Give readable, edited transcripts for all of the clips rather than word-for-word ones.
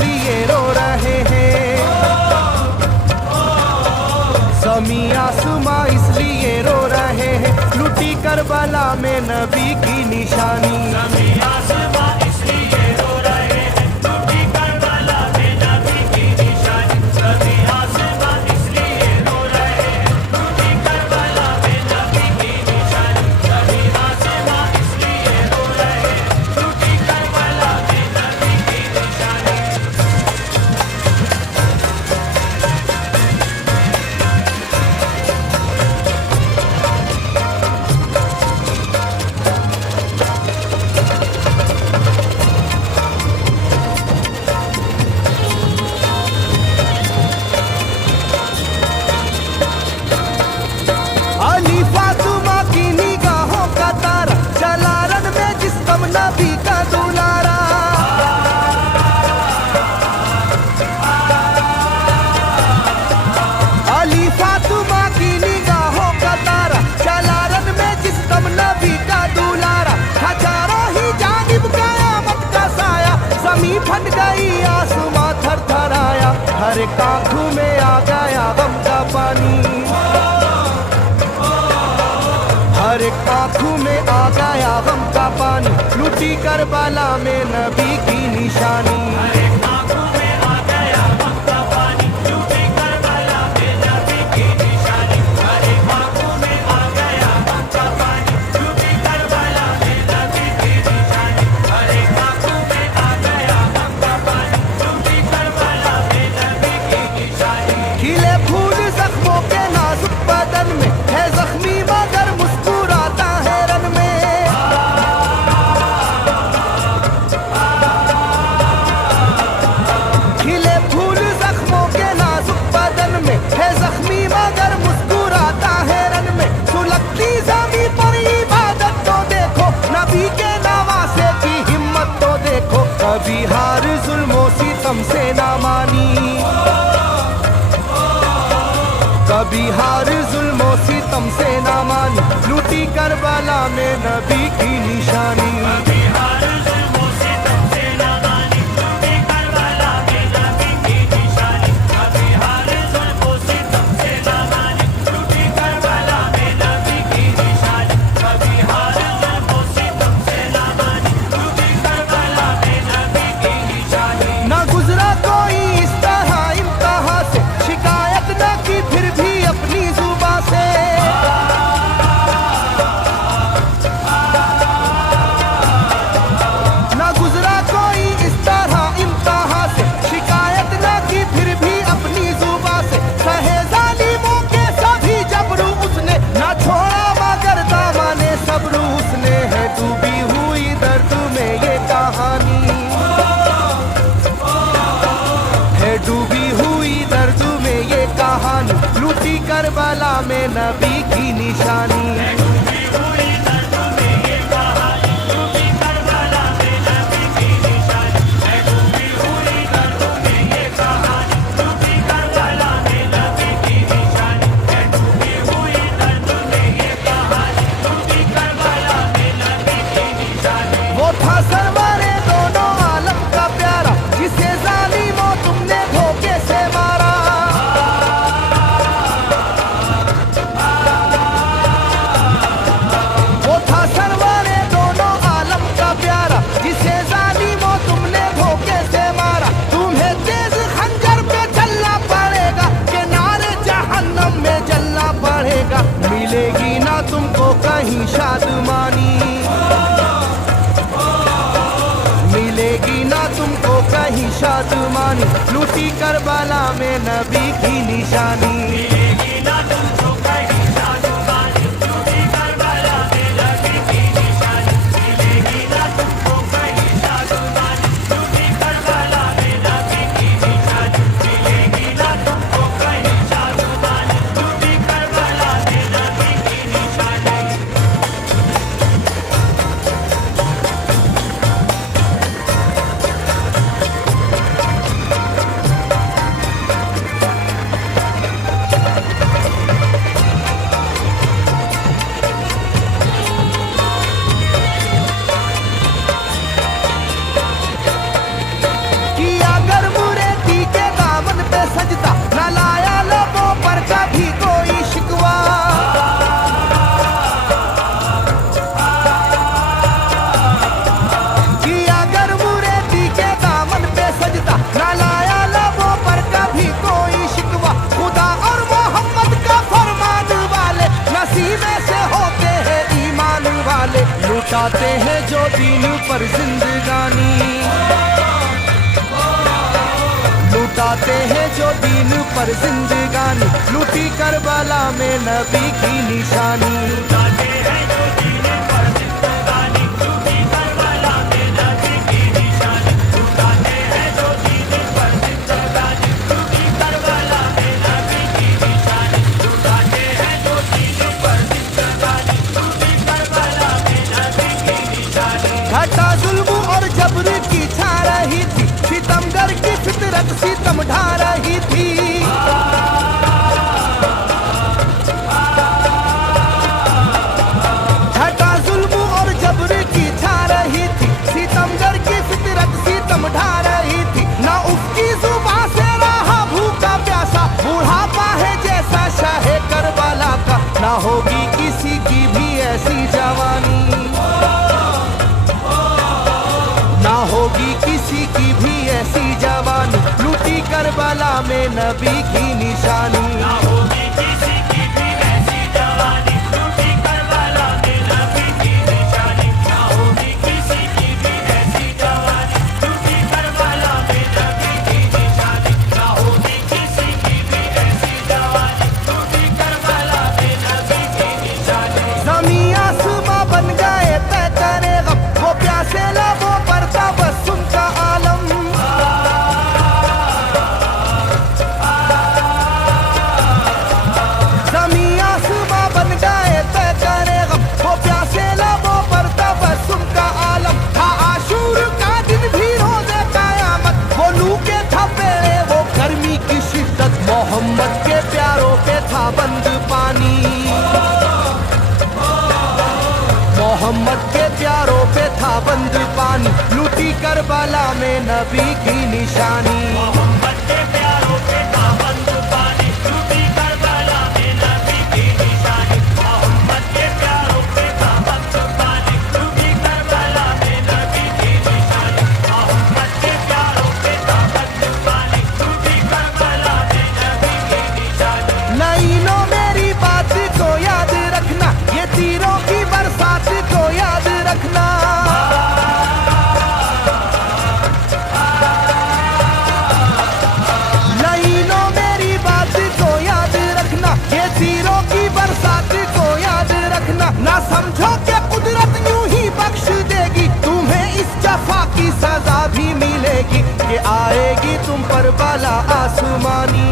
इसलिए रो रहे हैं, ज़मीं आसमां इसलिए रो रहे हैं, लूटी करबला में नबी की निशानी। ज़मीं आसमां इसलिए रो रहे हैं, लूटी करबला में नबी की निशानी। ज़मीं आसमां इसलिए रो रहे हैं, लूटी करबला में नबी की निशानी। ज़मीं आसमां इसलिए रो रहे हैं, लूटी करबला में नबी की निशानी। अली फातिमा की निगाहों का तारा, चला रन में जिस्म नबी का दुलारा। अली फातिमा की निगाहों का तारा, चला रन में जिस्म नबी का दुलारा। हजारों ही जानिब कयामत का साया, ज़मीं फट गई आसमां थरथराया। हर एक आँखों में आ गया गम का पानी, हर एक आँखों में आ गया गम का पानी, लूटी करबला में नबी की निशानी। आँखों में आ गया गम का पानी, लूटी करबला में नबी की निशानी। हरे आँखों में आ गया गम का पानी, लूटी करबला में नबी की निशानी। हरे आँखों में आ गया गम का पानी, लूटी करबला में नबी की निशानी। खिले फूल जख्मों के नाजुक बदन में है जख्मी मगर मुस्कुराता है रन में। खिले फूल जख्मों के नाजुक बदन में है जख्मी मगर मुस्कुराता है रन में। सुलगती ज़मीं पर इबादत तो देखो, नबी के नवासे की हिम्मत तो देखो। कभी हार जुल्मों सितम से ना मानी, कभी हार जुल्मों सितम से ना मानी, लूटी करबला में नबी की निशानी। कभी हार जुल्मों सितम से ना मानी, लूटी करबला में नबी की निशानी। कभी हार जुल्मों सितम से ना मानी, लूटी करबला में नबी की निशानी। कभी हार जुल्मों सितम से ना मानी, लूटी करबला में नबी की निशानी। ना गुजरा कोई इस तरह इम्तिहा से, शिकायत न की फिर भी अपनी जुबां से। ना गुजरा कोई इस तरह इम्तिहा से, शिकायत न की फिर भी अपनी जुबां से। सहे जालिमों के सभी जबरू उसने, ना छोड़ा मगर दामने सब्र उसने। है डूबी हुई दर्द में ये कहानी, है डूबी हुई दर्द में ये कहानी, लूटी करबला में नबी की निशानी। डूबी हुई दर्द में ये कहानी, लूटी करबला में नबी की निशानी। डूबी हुई दर्द में ये कहानी, लूटी करबला में नबी की निशानी। डूबी हुई दर्द में ये कहानी, लूटी करबला में नबी की निशानी। वो था सरवरे दोनों आलम का प्यारा, जिसे जालिमों तुमने धोखे से मारा। वो था सरवरे दोनों आलम का प्यारा, जिसे जालिमों तुमने धोखे से मारा। तुम्हें तेज खंजर पे चलना पड़ेगा, के नारे जहन्नम में जलना पड़ेगा। मिलेगी ना तुमको कहीं शादमानी, मिलेगी ना तुमको कहीं शादमानी, लूटी करबला में नबी की निशानी। मिलेगी ना तुमको कहीं शादमानी, लूटी करबला में नबी की निशानी। मिलेगी ना तुमको कहीं शादमानी, लूटी करबला में नबी की निशानी। मिलेगी ना तुमको कहीं शादमानी, लूटी करबला में नबी की निशानी। लुटाते हैं जो दीन पर जिंदगानी, लुटाते हैं जो दीन पर जिंदगानी, लूटी करबला में नबी की निशानी। लुटाते हैं जो दीन पर जिंदगानी, लूटी करबला में नबी की निशानी। लुटाते हैं जो दीन पर जिंदगानी, लूटी करबला में नबी की निशानी। लुटाते हैं जो दीन पर जिंदगानी, लूटी करबला में नबी की निशानी। घटा जुल्म और जबर की छा रही थी, सितमगर की फितरत सितम ढा रही थी। घटा जुल्म और जबर की छा रही थी, सितमगर की फितरत सितम ढा रही थी। ना उसकी जुबान से रहा भूखा प्यासा, बुढ़ापा है जैसा शाहे करबला का, ना होगी किसी की भी ऐसी जवानी, ना होगी किसी की भी ऐसी जवानी, लूटी करबला में नबी की निशानी। ना होगी किसी की भी ऐसी जवानी, लूटी करबला में नबी की निशानी। ना होगी किसी की भी ऐसी जवानी, लूटी करबला में नबी की निशानी। ना होगी किसी की भी ऐसी जवानी, लूटी करबला में नबी की निशानी। ज़मीं आसमां बन गए तय करे गम, वो प्यासे लबों पर तबस्सुम का आलम। ज़मीं आसमां बन गए तय करे गम, वो प्यासे लबों पर तबस्सुम का आलम। था आशूर का दिन भी रोज़े क़यामत, वो लू के थपेड़े वो गर्मी की शिद्दत, मोहम्मद के प्यारों पे था बंद पानी, मोहम्मद के प्यारों पे था बंद पानी, लूटी करबला में नबी की निशानी। मोहम्मद के प्यारों पे था बंद पानी, लूटी करबला में नबी की निशानी। मोहम्मद के प्यारों पे था बंद पानी, लूटी करबला में नबी की निशानी। मोहम्मद के प्यारों पे था बंद पानी, लूटी करबला में नबी की निशानी। लाइनो मेरी बात को याद रखना, ये तीरों की बरसात को याद रखना। लाइनो मेरी बात को याद रखना, ये तीरों की बरसात को याद रखना। ना समझो कि कुदरत यूं ही बख्श देगी, तुम्हें इस जफा की सजा भी मिलेगी, कि आएगी तुम पर बला आसमानी,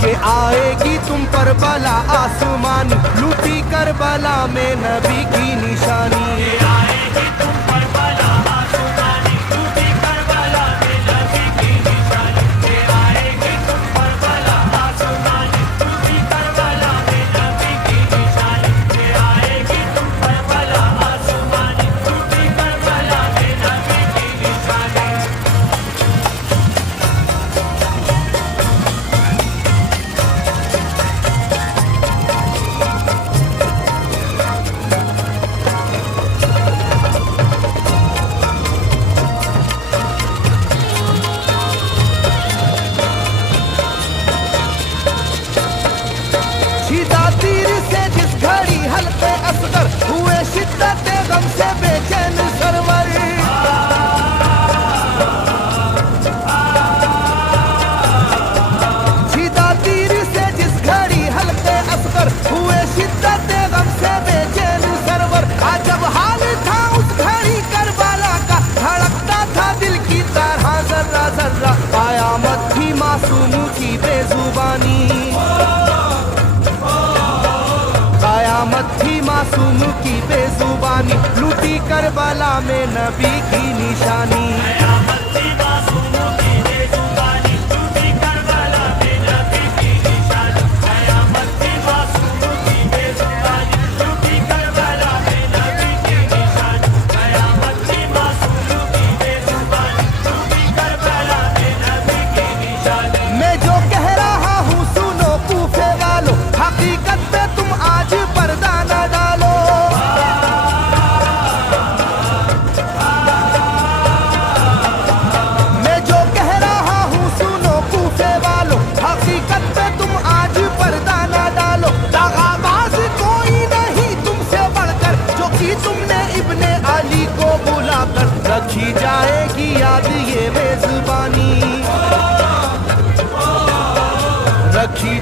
के आएगी तुम पर बला आसमानी, लूटी करबला में नबी की निशानी। आएगी तुम पर बला आसमानी, लूटी करबला में नबी की निशानी। ये आएगी तुम पर बला आसमानी, लूटी करबला में नबी की निशानी। ये आएगी तुम पर बला आसमानी, लूटी करबला में नबी की निशानी। सीधा तीर से जिस घड़ी हल्के असगर हुए, शिद्दत गम से बेचैन सरवर। सीधा तीर से जिस घड़ी हल्के असगर हुए, शिद्दत गम से बेचैन सरवर। अजब हाल था उस घड़ी करबला का, धड़कता था दिल की तरह जर्रा जर्रा, कयामत थी मासूम की बेजुबानी, कयामत थी मासूम की बेजुबानी, लूटी करबला में नबी की निशानी। कयामत थी मासूमों की बेजुबानी, लूटी करबला में नबी की निशानी। कयामत थी मासूमों की बेजुबानी, लूटी करबला में नबी की निशानी। कयामत थी मासूमों की बेजुबानी, लूटी करबला में नबी की निशानी। मैं जो कह रहा हूँ सुनो कूफे वालों, हकीकत पे तुम आज पर्दा न डालो। मैं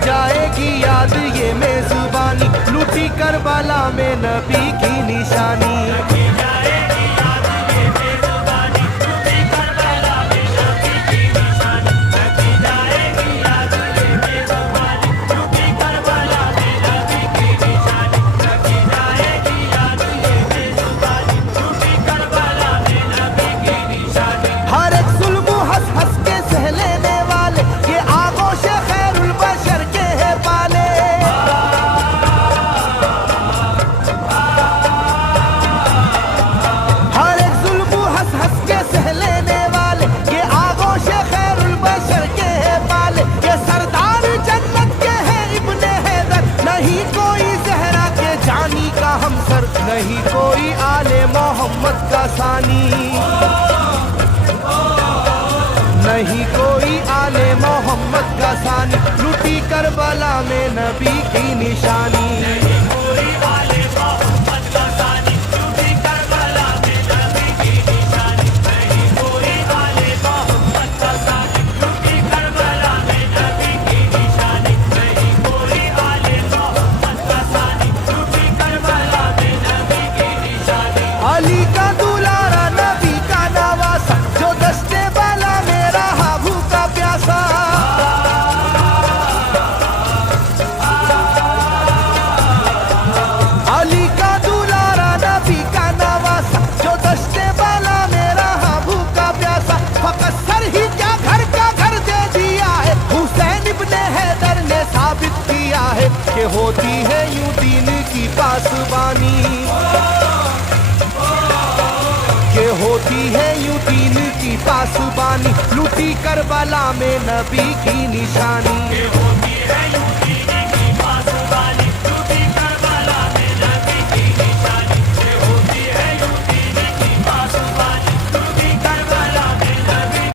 जाएगी याद ये मेजबानी, लूटी करबला में नबी की निशानी। जाएगी याद ये मेजबानी, लूटी करबला में नबी की निशानी। रखी जाएगी याद ये मेजबानी, लूटी करबला में नबी की निशानी। रखी जाएगी याद ये मेजबानी, लूटी करबला में नबी की निशानी। हर एक जुल्म हंस हंस के सह लेने वाले, ये आगोश खैरुल बशर के है पाले। हर एक जुल्म हंस हंस के सह लेने वाले, ये आगोश खैरुल बशर के है पाले। ये सरदार जन्नत के हैं इब्ने हैदर, नहीं कोई जहरा के जानी का हमसर, नहीं कोई आले मोहम्मद का सानी, नहीं कोई आले मोहम्मद का सानी, लूटी करबला में नबी की निशानी। कोई आले मोहम्मद का सानी, लूटी करबला में नबी की निशानी। नहीं कोई आले मोहम्मद का सानी, लूटी करबला में नबी की निशानी। नहीं कोई आले मोहम्मद का सानी, लूटी करबला में नबी की निशानी। अली का दुलारा नबी का नवासा, जो दस्ते वाला में रहा भूखा प्यासा। अली का दुलारा नबी का नवासा, जो दस्ते वाला में रहा भूखा प्यासा। फकत सर ही क्या घर का घर दे दिया है, हुसैन इब्ने हैदर ने साबित किया है कि होती है यूं दीन की पासबानी, के होती है यूं दीन की पासबानी, लूटी करबला में नबी की निशानी।